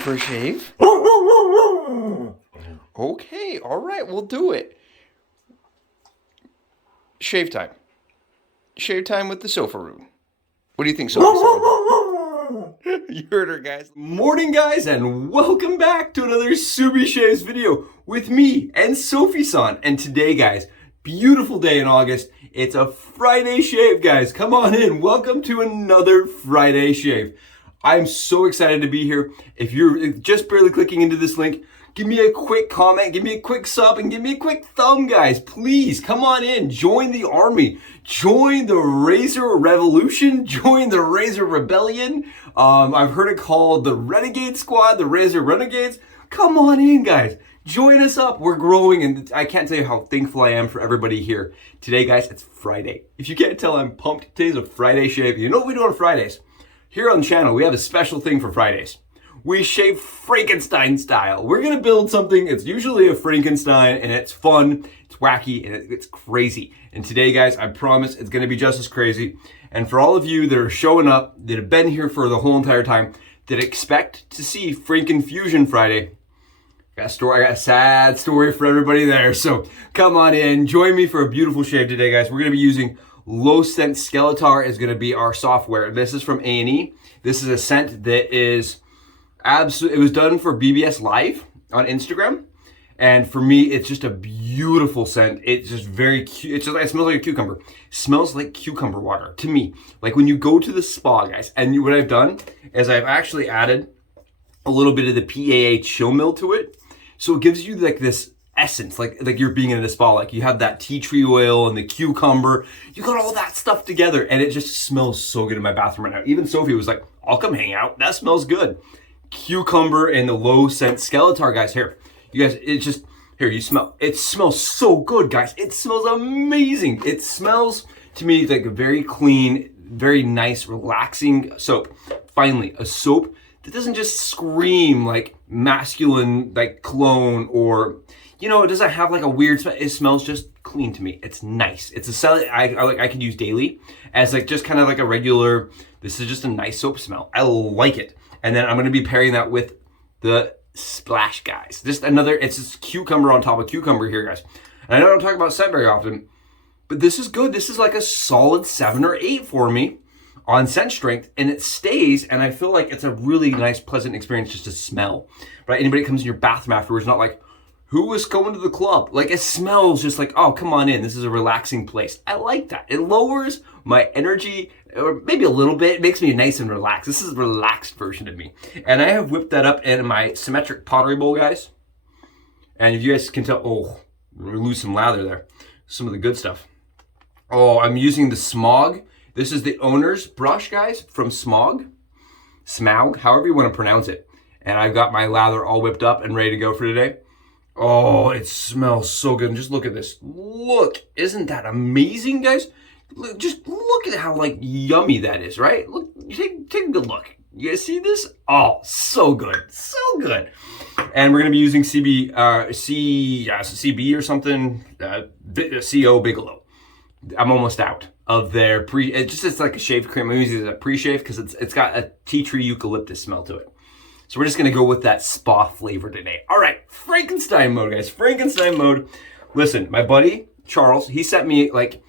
for a shave? Okay, all right, we'll do it. Shave time. Shave time with the sofa room. What do you think, sofa? You heard her, guys. Morning, guys, and welcome back to another Subi Shaves video with me and Sophie-san. And today, guys, beautiful day in August. It's a Friday shave, guys. Come on in. Welcome to another Friday shave. I'm so excited to be here. If you're just barely clicking into this link, give me a quick comment, give me a quick sub, and give me a quick thumb, guys. Please, come on in. Join the army. Join the Razor Revolution. Join the Razor Rebellion. I've heard it called the Renegade Squad, the Razor Renegades. Come on in, guys. Join us up. We're growing, and I can't tell you how thankful I am for everybody here. Today, guys, it's Friday. If you can't tell, I'm pumped. Today's a Friday shave. You know what we do on Fridays? Here on the channel, we have a special thing for Fridays. We shave Frankenstein style. We're gonna build something. It's usually a Frankenstein, and it's fun, it's wacky, and it's crazy. And today, guys, I promise it's gonna be just as crazy. And for all of you that are showing up, that have been here for the whole entire time, that expect to see Franken-Fusion Friday, I got a sad story for everybody there. So come on in, join me for a beautiful shave today, guys. We're gonna be using Low Scent. Skeletor is gonna be our software. This is from A&E. This is a scent that is absolutely, it was done for BBS Live on Instagram. And for me, it's just a beautiful scent. It's just very cute. It smells like a cucumber. It smells like cucumber water to me. Like when you go to the spa, guys. And what I've done is I've actually added a little bit of the PAH chill mill to it. So it gives you like this essence, like you're being in a spa. Like you have that tea tree oil and the cucumber. You got all that stuff together, and it just smells so good in my bathroom right now. Even Sophie was like, "I'll come hang out. That smells good." Cucumber and the Low Scent Skeletor, guys. Here, you guys, it's just, here, you smell. It smells so good, guys. It smells amazing. It smells to me like a very clean, very nice, relaxing soap. Finally, a soap that doesn't just scream like masculine, like cologne, or, you know, it doesn't have like a weird smell. It smells just clean to me. It's nice. It's a scent I could use daily as like just kind of like a regular, this is just a nice soap smell. I like it. And then I'm going to be pairing that with the Splash, guys. Just another, it's just cucumber on top of cucumber here, guys. And I know I don't talk about scent very often, but this is good. This is like a solid 7 or 8 for me on scent strength, and it stays, and I feel like it's a really nice, pleasant experience just to smell, right? Anybody that comes in your bathroom afterwards, not like, who was going to the club? Like, it smells just like, oh, come on in. This is a relaxing place. I like that. It lowers my energy, or maybe a little bit. It makes me nice and relaxed. This is a relaxed version of me. And I have whipped that up in my symmetric pottery bowl, guys. And if you guys can tell, oh, we lose some lather there. Some of the good stuff. Oh, I'm using the Semogue. This is the owner's brush, guys, from Semogue, however you want to pronounce it. And I've got my lather all whipped up and ready to go for today. Oh, it smells so good. And just look at this. Look, isn't that amazing, guys? Just look at how like yummy that is, right? Look, take a good look. You guys see this? Oh, so good, so good. And we're gonna be using CB or something, CO Bigelow. I'm almost out of their it's like a shave cream. I'm using it as a pre-shave because it's got a tea tree eucalyptus smell to it. So we're just gonna go with that spa flavor today. All right, Frankenstein mode, guys. Frankenstein mode. Listen, my buddy Charles, he sent me like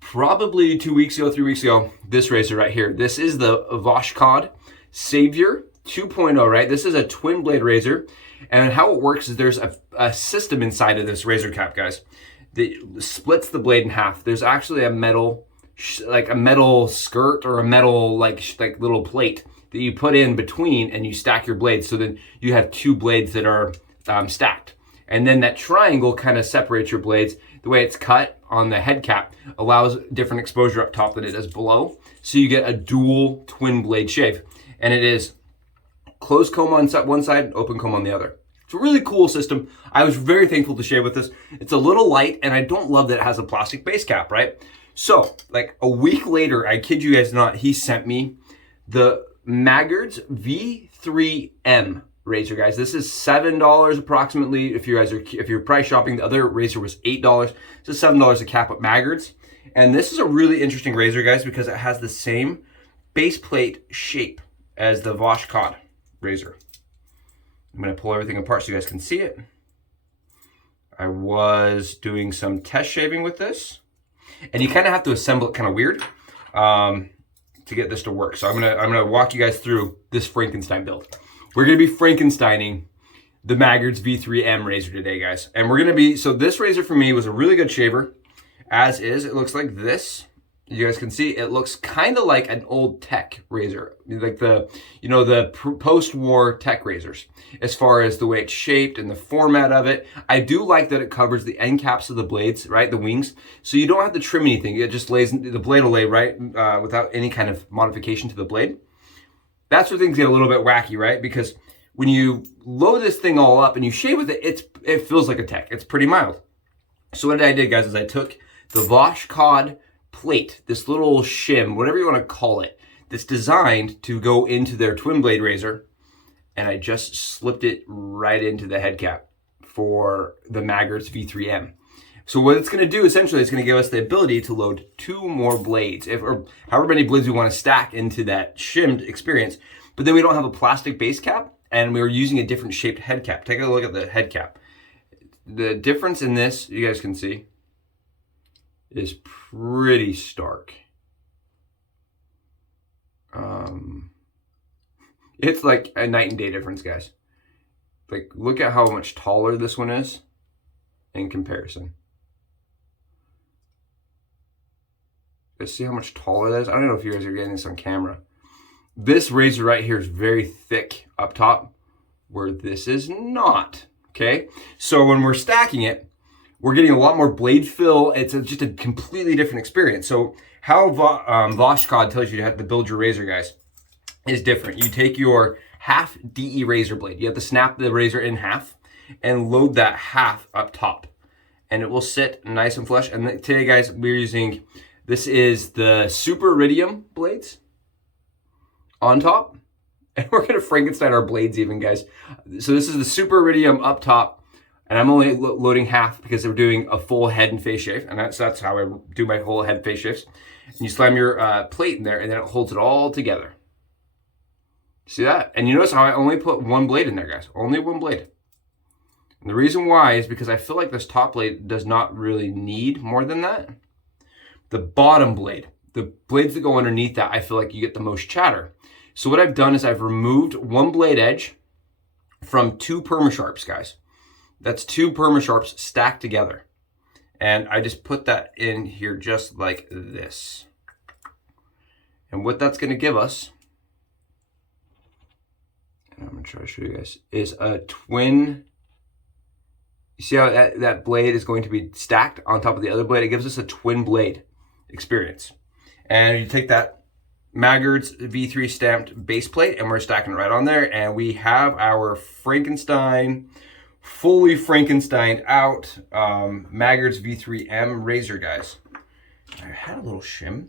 probably 2 weeks ago, 3 weeks ago, this razor right here. This is the Vashkod Savior 2.0, right? This is a twin blade razor, and how it works is there's a system inside of this razor cap, guys, that splits the blade in half. There's actually a metal, like a metal skirt or a metal like little plate that you put in between, and you stack your blades. So then you have 2 blades that are stacked. And then that triangle kind of separates your blades. The way it's cut on the head cap allows different exposure up top than it does below. So you get a dual twin blade shave. And it is closed comb on one side, open comb on the other. It's a really cool system. I was very thankful to shave with this. It's a little light, and I don't love that it has a plastic base cap, right? So like a week later, I kid you guys not, he sent me the Maggards V3M razor, guys. This is $7 approximately. If you're price shopping, the other razor was $8. So $7 a cap at Maggards. And this is a really interesting razor, guys, because it has the same base plate shape as the Vashkod razor. I'm going to pull everything apart so you guys can see it. I was doing some test shaving with this, and you kind of have to assemble it kind of weird to get this to work. So I'm gonna walk you guys through this Frankenstein build. We're gonna be Frankensteining the Maggards V3M razor today, guys, and we're gonna be, so this razor for me was a really good shaver, as is. It looks like this. You guys can see it looks kind of like an old tech razor, like the, you know, the post-war tech razors, as far as the way it's shaped and the format of it. I do like that it covers the end caps of the blades, right, the wings, so you don't have to trim anything. It just lays, the blade will lay right without any kind of modification to the blade. That's where things get a little bit wacky, right? Because when you load this thing all up and you shave with it, it feels like a tech. It's pretty mild. So what I did, guys, is I took the Vosh-Cod plate, this little shim, whatever you want to call it, that's designed to go into their twin blade razor, and I just slipped it right into the head cap for the Maggards V3M. So what it's going to do, essentially, it's going to give us the ability to load 2 more blades, or however many blades we want to stack into that shimmed experience, but then we don't have a plastic base cap, and we're using a different shaped head cap. Take a look at the head cap. The difference in this, you guys can see, is pretty stark. It's like a night and day difference, guys. Like, look at how much taller this one is in comparison. Let's see how much taller that is. I don't know if you guys are getting this on camera. This razor right here is very thick up top, where this is not, okay? So when we're stacking it, we're getting a lot more blade fill. It's just a completely different experience. So how Vosh-Cod tells you to have to build your razor, guys, is different. You take your half DE razor blade. You have to snap the razor in half and load that half up top, and it will sit nice and flush. And today, guys, we're using, this is the Super Iridium blades on top, and we're gonna Frankenstein our blades even, guys. So this is the Super Iridium up top, and I'm only loading half because we're doing a full head and face shave, and that's how I do my whole head face shaves. And you slam your plate in there, and then it holds it all together. See that? And you notice how I only put 1 blade in there, guys. Only 1 blade. And the reason why is because I feel like this top blade does not really need more than that. The bottom blade, the blades that go underneath that, I feel like you get the most chatter. So what I've done is I've removed 1 blade edge from 2 Permasharps, guys. That's 2 Permasharps stacked together. And I just put that in here just like this. And what that's going to give us, and I'm going to try to show you guys, is a twin. You see how that blade is going to be stacked on top of the other blade? It gives us a twin blade experience. And you take that Maggards V3 stamped base plate, and we're stacking it right on there, and we have our Frankenstein, fully Frankensteined out Maggards V3M razor, guys. I had a little shim,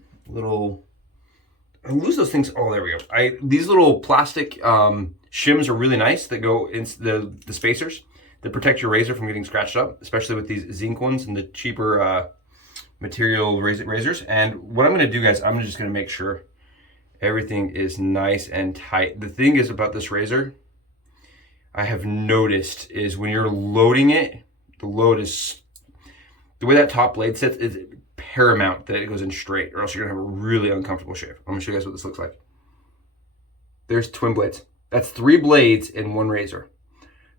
I lose those things. Oh, there we go. These little plastic shims are really nice that go into the spacers that protect your razor from getting scratched up, especially with these zinc ones and the cheaper material razors. And what I'm going to do, guys, I'm just going to make sure everything is nice and tight. The thing is about this razor, I have noticed, is when you're loading it, the load is, the way that top blade sits is paramount that it goes in straight, or else you're going to have a really uncomfortable shave. I'm going to show you guys what this looks like. There's twin blades. That's 3 blades in 1 razor.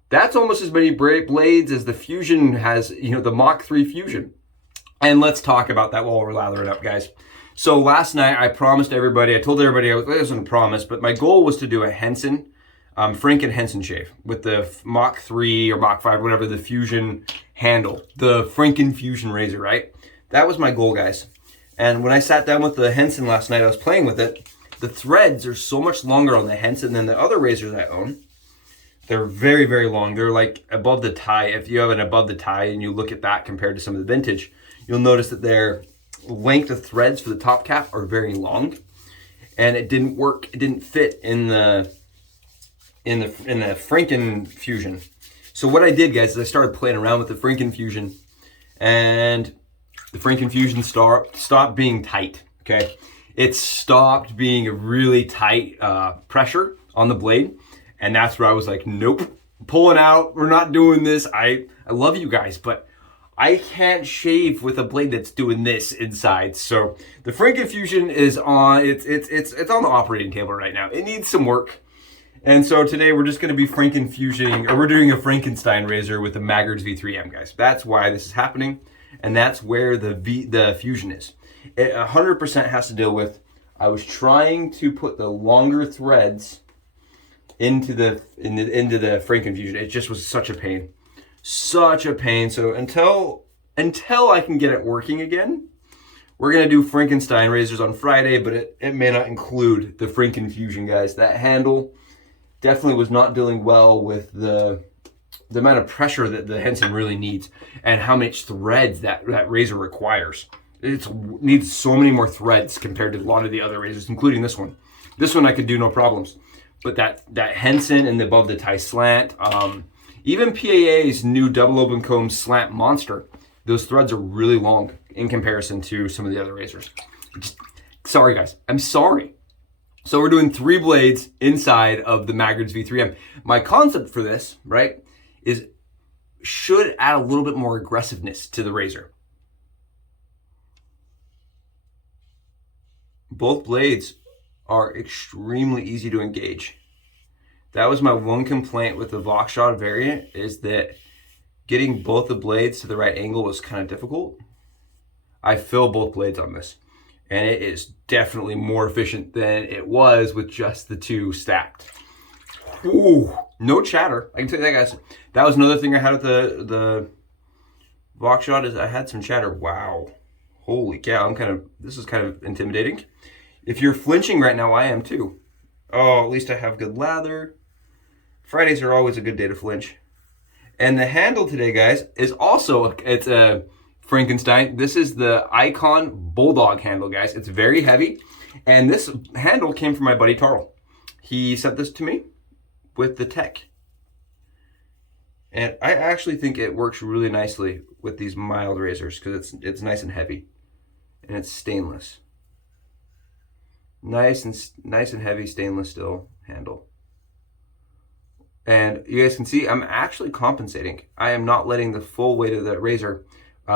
That's almost as many blades as the Fusion has, you know, the Mach 3 Fusion. And let's talk about that while we're lathering up, guys. So last night I promised everybody, I told everybody, I wasn't a promise, but my goal was to do a Henson, Franken shave with the Mach 3 or Mach 5, whatever, the Fusion handle, the Franken Fusion razor, right? That was my goal, guys. And when I sat down with the Henson last night, I was playing with it. The threads are so much longer on the Henson than the other razors I own. They're very, very long. They're like above the tie. If you have an above the tie and you look at that compared to some of the vintage, you'll notice that their length of threads for the top cap are very long. And it didn't work. It didn't fit in the Franken Fusion. So what I did, guys, is I started playing around with the Franken Fusion, and the Franken Fusion stopped being tight, okay? It stopped being a really tight pressure on the blade, and that's where I was like, nope, pulling out. We're not doing this. I love you guys, but I can't shave with a blade that's doing this inside. So the Franken-Fusion is on. It's on the operating table right now. It needs some work. And so today we're just going to be Franken-Fusioning, or we're doing a Frankenstein razor with the Maggards V3M, guys. That's why this is happening, and that's where the fusion is. It 100% has to deal with, I was trying to put the longer threads into the Franken-Fusion. It just was such a pain. Such a pain. So until I can get it working again, we're going to do Frankenstein razors on Friday, but it may not include the Franken-Fusion, guys. That handle definitely was not dealing well with the amount of pressure that the Henson really needs and how much threads that razor requires. It needs so many more threads compared to a lot of the other razors, including this one. This one I could do no problems. But that Henson and above the tie slant, even PAA's new double open comb slant monster, those threads are really long in comparison to some of the other razors. Sorry guys, I'm sorry. So we're doing 3 blades inside of the Maggards V3M. My concept for this, right, is should add a little bit more aggressiveness to the razor. Both blades are extremely easy to engage. That was my one complaint with the LEAFSHAVE variant, is that getting both the blades to the right angle was kind of difficult. I fill both blades on this, and it is definitely more efficient than it was with just the 2 stacked. Ooh, no chatter. I can tell you that, guys. That was another thing I had with the LEAFSHAVE, is I had some chatter. Wow. Holy cow, this is kind of intimidating. If you're flinching right now, I am too. Oh, at least I have good lather. Fridays are always a good day to flinch. And the handle today, guys, is also, it's a Frankenstein. This is the Ikon Bulldog handle, guys. It's very heavy. And this handle came from my buddy Tarl. He sent this to me with the tech. And I actually think it works really nicely with these mild razors because it's nice and heavy. And it's stainless. Nice and heavy stainless steel handle. And you guys can see I'm actually compensating. I am not letting the full weight of the razor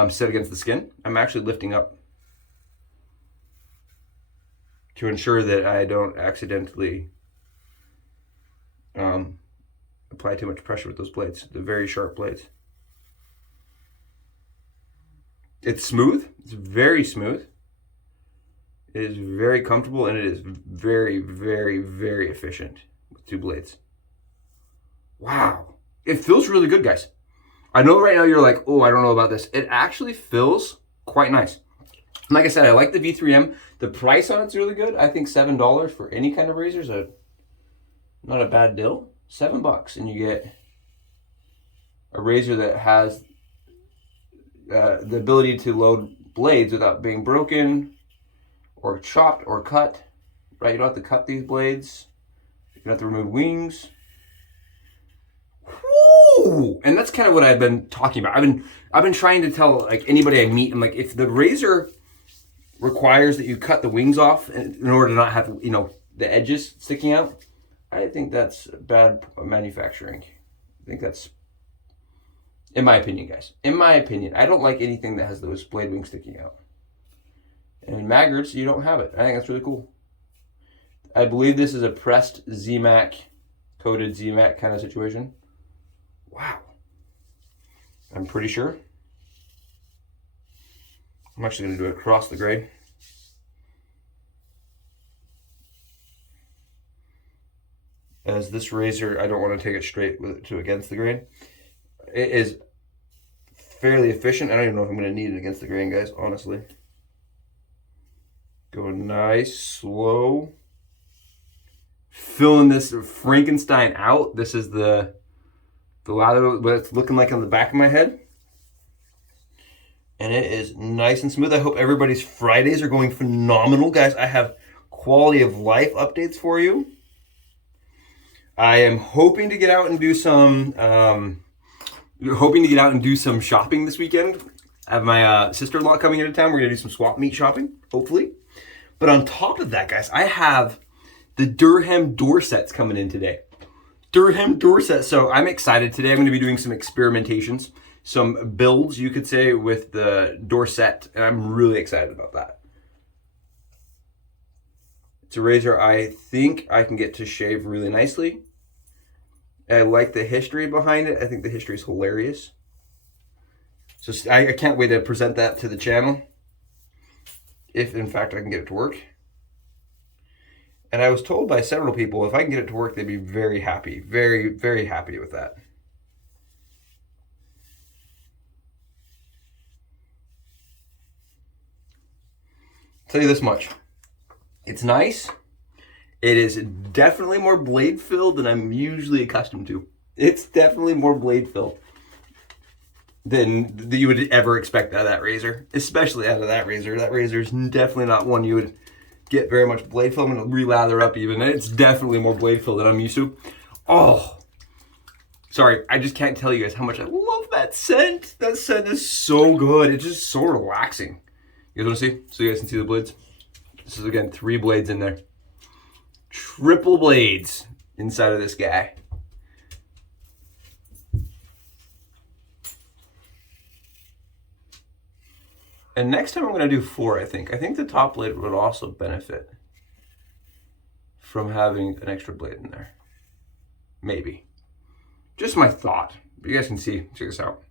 sit against the skin. I'm actually lifting up to ensure that I don't accidentally apply too much pressure with those blades. They're very sharp blades. It's smooth. It's very smooth. It is very comfortable, and it is very, very, very efficient with 2 blades. Wow. It feels really good, guys. I know right now you're like, oh, I don't know about this. It actually feels quite nice. Like I said, I like the V3M. The price on it's really good. I think $7 for any kind of razor is not a bad deal. $7 and you get a razor that has the ability to load blades without being broken or chopped or cut. Right? You don't have to cut these blades. You don't have to remove wings. Woo! And that's kind of what I've been talking about. I've been trying to tell like anybody I meet, I'm like, if the razor requires that you cut the wings off in order to not have, you know, the edges sticking out, I think that's bad manufacturing. I think that's, in my opinion, guys. In my opinion, I don't like anything that has those blade wings sticking out. And in Maggards, you don't have it. I think that's really cool. I believe this is a pressed ZMAC, coated ZMAC kind of situation. Wow. I'm pretty sure. I'm actually going to do it across the grain. As this razor, I don't want to take it straight to against the grain. It is fairly efficient. I don't even know if I'm going to need it against the grain, guys, honestly. Going nice, slow. Filling this Frankenstein out. This is the lather, what it's looking like on the back of my head. And it is nice and smooth. I hope everybody's Fridays are going phenomenal. Guys, I have quality of life updates for you. I am hoping to get out and do some shopping this weekend. I have my sister-in-law coming into town. We're gonna do some swap meet shopping, hopefully. But on top of that, guys, I have the Durham door sets coming in today. Durham Dorset. So I'm excited. Today I'm going to be doing some experimentations, some builds, you could say, with the Dorset, and I'm really excited about that. It's a razor I think I can get to shave really nicely. I like the history behind it. I think the history is hilarious. So I can't wait to present that to the channel, if in fact I can get it to work. And I was told by several people if I can get it to work, they'd be very happy. Very, very happy with that. I'll tell you this much. It's nice. It is definitely more blade filled than I'm usually accustomed to. It's definitely more blade filled than you would ever expect out of that razor, especially out of that razor. That razor is definitely not one you would get very much blade fill. I'm going to re-lather up even. It's definitely more blade fill than I'm used to. Oh, sorry. I just can't tell you guys how much I love that scent. That scent is so good. It's just so relaxing. You guys want to see? So you guys can see the blades? This is, again, 3 blades in there. Triple blades inside of this guy. And next time I'm going to do 4, I think. I think the top blade would also benefit from having an extra blade in there. Maybe. Just my thought. But you guys can see. Check this out.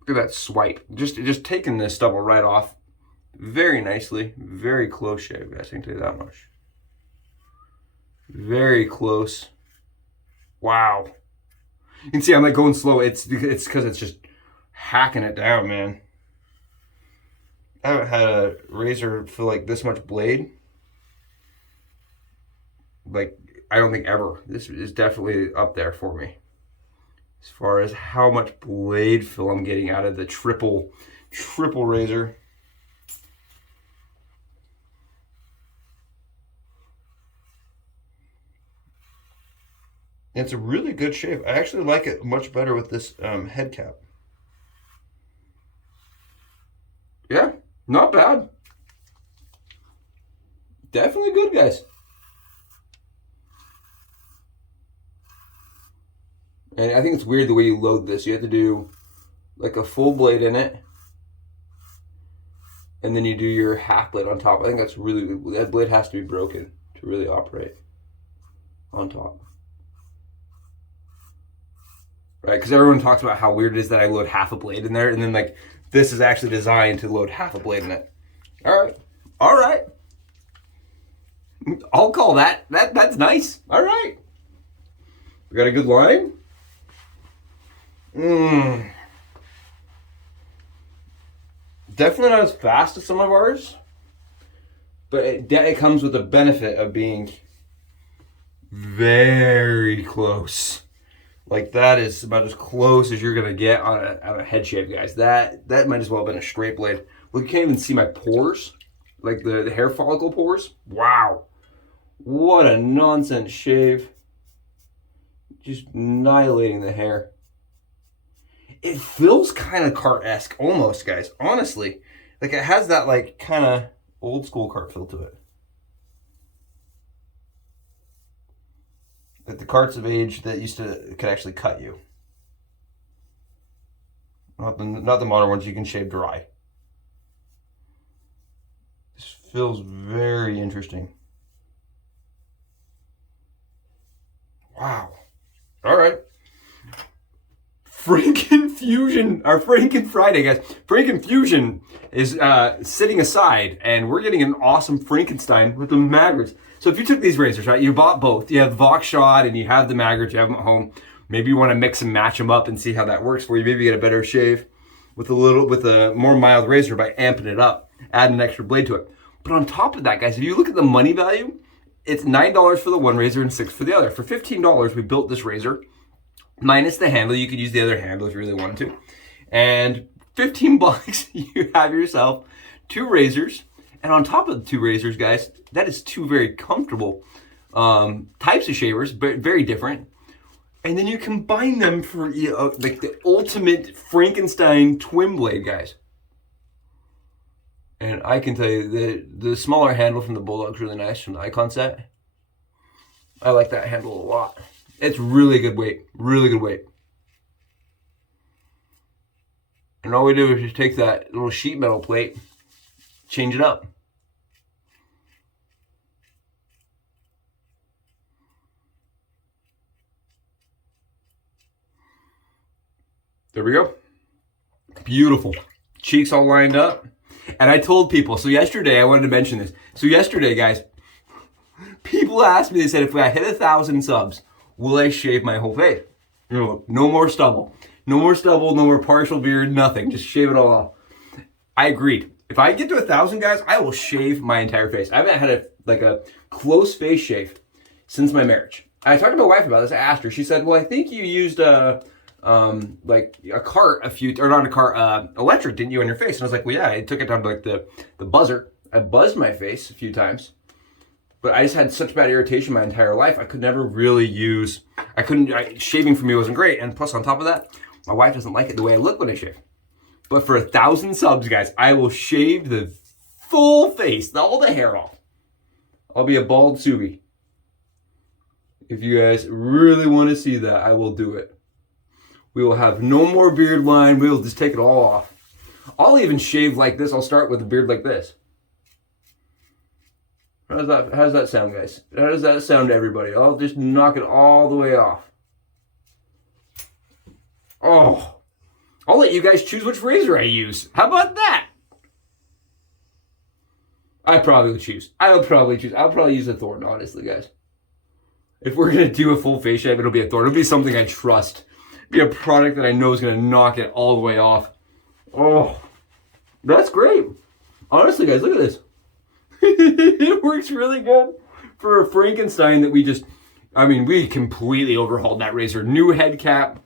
Look at that swipe. Just taking this stubble right off very nicely. Very close shave, guys. I can tell you that much. Very close. Wow. You can see I'm like going slow. It's because it's just hacking it down, man. I haven't had a razor feel like this much blade. Like, I don't think ever. This is definitely up there for me. As far as how much blade fill I'm getting out of the triple razor. It's a really good shave. I actually like it much better with this head cap. Yeah, not bad. Definitely good, guys. And I think it's weird the way you load this. You have to do like a full blade in it, and then you do your half blade on top. I think that's really good. That blade has to be broken to really operate on top. Right, because everyone talks about how weird it is that I load half a blade in there, and then like this is actually designed to load half a blade in it. All right. I'll call that. That's nice. All right. We got a good line. Definitely not as fast as some of ours, but it comes with the benefit of being very close. Like, that is about as close as you're gonna get on a head shave, guys. That might as well have been a straight blade. Look, you can't even see my pores, like the hair follicle pores. Wow, what a nonsense shave. Just annihilating the hair. It feels kind of cart-esque almost, guys, honestly. Like, it has that like kind of old school cart feel to it. Like the carts of age that could actually cut you. Not the modern ones you can shave dry. This feels very interesting. Wow. All right. Franken-Fusion, or Franken-Friday, guys. Franken-Fusion is sitting aside, and we're getting an awesome Frankenstein with the Maggards. So if you took these razors, right, you bought both. You have Vox Shot and you have the Maggards, you have them at home. Maybe you want to mix and match them up and see how that works for you. Maybe get a better shave with a more mild razor by amping it up, adding an extra blade to it. But on top of that, guys, if you look at the money value, it's $9 for the one razor and $6 for the other. For $15, we built this razor, minus the handle. You could use the other handle if you really wanted to. And $15, you have yourself 2 razors. And on top of the 2 razors, guys, that is 2 very comfortable types of shavers, but very different. And then you combine them for like the ultimate Frankenstein twin blade, guys. And I can tell you the smaller handle from the Bulldog is really nice from the Ikon set. I like that handle a lot. It's really good weight. Really good weight. And all we do is just take that little sheet metal plate, change it up. There we go. Beautiful. Cheeks all lined up. And I told people, so yesterday, I wanted to mention this. So yesterday, guys, people asked me, they said, if I hit 1,000 subs, will I shave my whole face? No more stubble. No more stubble, no more partial beard, nothing. Just shave it all off. I agreed. If I get to 1,000, guys, I will shave my entire face. I haven't had a close face shave since my marriage. I talked to my wife about this. I asked her. She said, well, I think you used like a cart electric, didn't you, on your face? And I was like, well, yeah, I took it down to like the buzzer. I buzzed my face a few times, but I just had such bad irritation my entire life. I could never really shaving for me wasn't great. And plus on top of that, my wife doesn't like it the way I look when I shave. But for 1,000 subs, guys, I will shave the full face, all the hair off. I'll be a bald Subi. If you guys really want to see that, I will do it. We will have no more beard line. We will just take it all off. I'll even shave like this. I'll start with a beard like this. How does that sound, guys? How does that sound to everybody? I'll just knock it all the way off. Oh, I'll let you guys choose which razor I use. How about that? I'll probably use a Thorn, honestly, guys. If we're going to do a full face shave, it'll be a Thorn. It'll be something I trust. Be a product that I know is going to knock it all the way off. Oh, that's great. Honestly, guys, look at this. It works really good for a Frankenstein that we completely overhauled that razor. New head cap,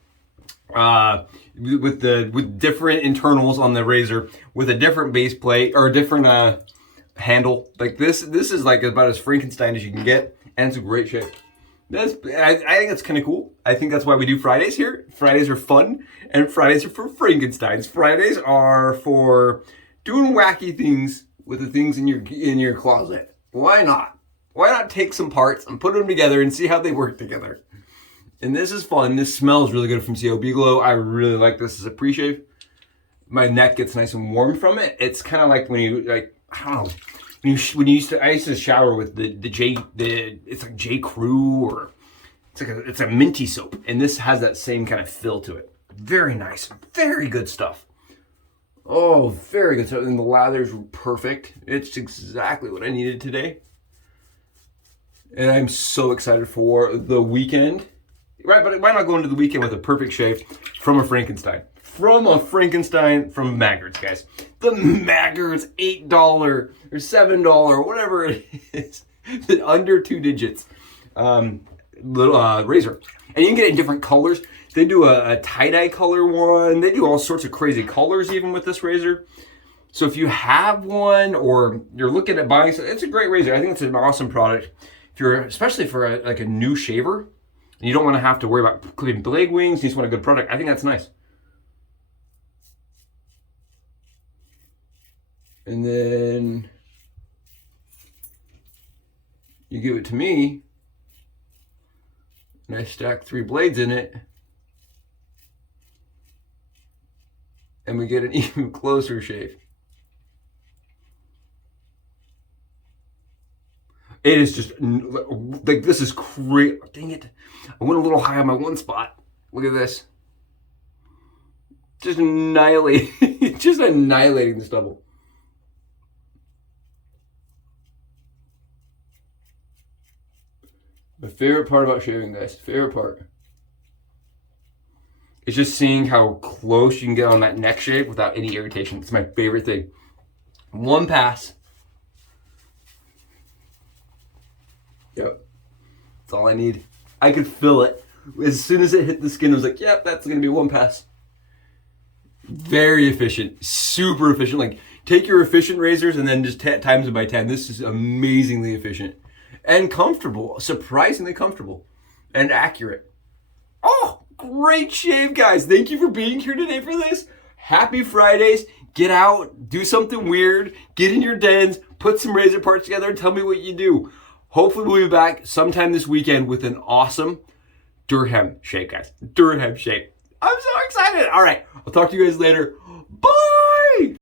with different internals on the razor, with a different base plate or a different handle. Like this is like about as Frankenstein as you can get, and it's a great shape. I think that's kind of cool. I think that's why we do Fridays here. Fridays are fun, and Fridays are for Frankensteins. Fridays are for doing wacky things with the things in your closet. Why not? Why not take some parts and put them together and see how they work together? And this is fun. This smells really good from Bigelow. I really like this as a pre-shave. My neck gets nice and warm from it. It's kind of like when you I don't know. I used to shower with it's like J. Crew, or it's a minty soap, and this has that same kind of feel to it. Very nice, very good stuff. Oh, very good stuff. And the lather's perfect. It's exactly what I needed today, and I'm so excited for the weekend. Right, but why not go into the weekend with a perfect shave from a Frankenstein? From Maggards, guys. The Maggards $8 or $7, whatever it is, under 2 digits, little razor. And you can get it in different colors. They do a tie-dye color one. They do all sorts of crazy colors even with this razor. So if you have one or you're looking at buying, it's a great razor. I think it's an awesome product. Especially for a new shaver, and you don't want to have to worry about clipping blade wings, you just want a good product. I think that's nice. And then you give it to me, and I stack 3 blades in it, and we get an even closer shave. It is just, like, this is crazy. Dang it. I went a little high on my one spot. Look at this. Just annihilating the stubble. My favorite part about shaving, guys, is just seeing how close you can get on that neck shave without any irritation. It's my favorite thing. One pass. Yep. That's all I need. I could feel it. As soon as it hit the skin, I was like, yep, that's going to be one pass. Very efficient. Super efficient. Like, take your efficient razors and then just times it by 10. This is amazingly efficient. And comfortable. Surprisingly comfortable. And accurate. Oh, great shave, guys. Thank you for being here today for this. Happy Fridays. Get out. Do something weird. Get in your dens. Put some razor parts together and tell me what you do. Hopefully we'll be back sometime this weekend with an awesome Durham shave, guys. Durham shave. I'm so excited. All right, I'll talk to you guys later.